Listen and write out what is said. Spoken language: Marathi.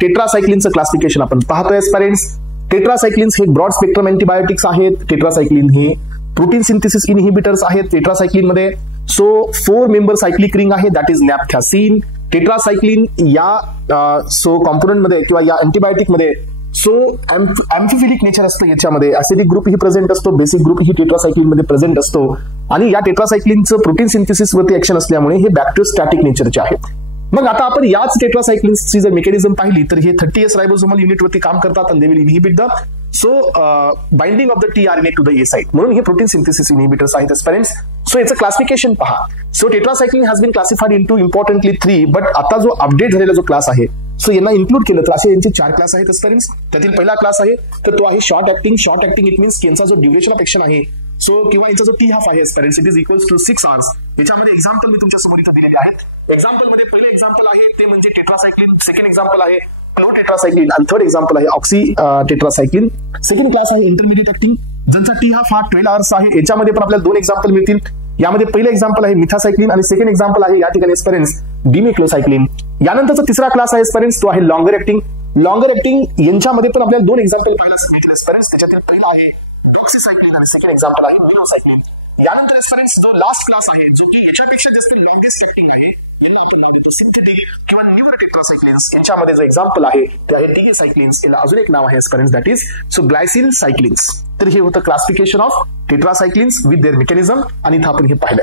टेट्रासायक्लिनचं क्लासिफिकेशन आपण पाहतोय पेरेंट्स. टेट्रासायक्लिन्स हे ब्रॉड स्पेक्ट्रम अँटीबायोटिक्स आहेत. टेट्रासायक्लिन हे प्रोटीन सिंथेसिस इनहिबिटर्स आहेत टेट्रासायक्लिन मध्ये. सो 4 मेंबर सायक्लिक रिंग आहे, दॅट इज नॅप्थॅसिन. टेट्रासायक्लिन या सो कॉम्पोनंट मध्ये किंवा या अँटीबायोटिक मध्ये सो अँफिफिलिक नेचर असतं याच्यामध्ये. ऍसिडिक ग्रुप ही प्रेझेंट असतो, बेसिक ग्रुप ही टेट्रासायक्लिन मध्ये प्रेझेंट असतो आणि या टेट्रासायक्लिनचं प्रोटीन सिंथेसिस वरती ऍक्शन असल्यामुळे हे बॅक्टेरियोस्टॅटिक नेचरचे आहेत. मग आता आपण याच टेट्रासायक्लिन्सची जर मेकॅनिझम पाहिली तर हे 30S रायबोसोमल युनिट वरती काम करतात आणि they will inhibit the binding of the tRNA to the A site, म्हणून हे प्रोटीन सिंथेसिस इनहिबिटर्स आहेत पेरेंट्स. सो याचं क्लासिफिकेशन पहा. So tetracycline has been classified into importantly 3, but आता जो अपडेट झालेला जो क्लास आहे सो यांना इन्क्लूड केलं तर असे यांचे 4 क्लास आहेत पेरेंट्स. त्यातील पहिला क्लास आहे तर तो आहे short acting. Short acting it means यांचा जो ड्युरेशन ऑफ ऍक्शन आहे सो किंवा यांचा जो टी हाफ आहे parents it is equals to 6 hours. याच्यामध्ये एक्झाम्पल मी तुमच्या समोर इथं दिलेले आहेत. एक्झाम्पल मध्ये पहिले एक्झाम्पल आहे ते म्हणजे टेट्रासायक्लिन, सेकंड एक्झाम्पल आहे टेट्रासायक्लिन आणि थर्ड एक्झाम्पल आहे ऑक्सी टेट्रासायक्लिन. सेकंड क्लास आहे इंटरमिडिएट ऍक्टिंग ज्यांचा टी हाफ हा 12 hours आहे. याच्यामध्ये पण आपल्याला 2 एक्झाम्पल मिळतील. यामध्ये पहिलं एक्झाम्पल आहे मिथासायक्लिन आणि सेकंड एक्झाम्पल आहे या ठिकाणी पेरेंट्स डिमेक्लोसायक्लिन. यानंतरचा तिसरा क्लास आहे पेरेंट्स तो आहे लॉंगर ऍक्टिंग. लॉंगर ऍक्टिंग यांच्यामध्ये पण आपल्याला 2 एक्झाम्पल पाहायला मिळतील पेरेंट्स. त्याच्यातील पहिला आहे डॉक्सीसायक्लिन आणि सेकंड एक्झाम्पल आहे मिनोसायक्लिन. यानंतर पेरेंट्स जो लास्ट क्लास आहे जो की याच्यापेक्षा जास्त लॉंगेस्ट ऍक्टिंग आहे यांना आपण नाव देतो सिंथेटिक किंवा न्यूअर टेट्रासायक्लिन्स. यांच्यामध्ये जो एक्झाम्पल आहे ते आहे डिगेसायक्लिन्स. याला अजून एक नाव आहे parents that is so glycylcyclines. तर हे होतं classification of tetracyclines with their mechanism आणि इथं आपण हे पाहिलं.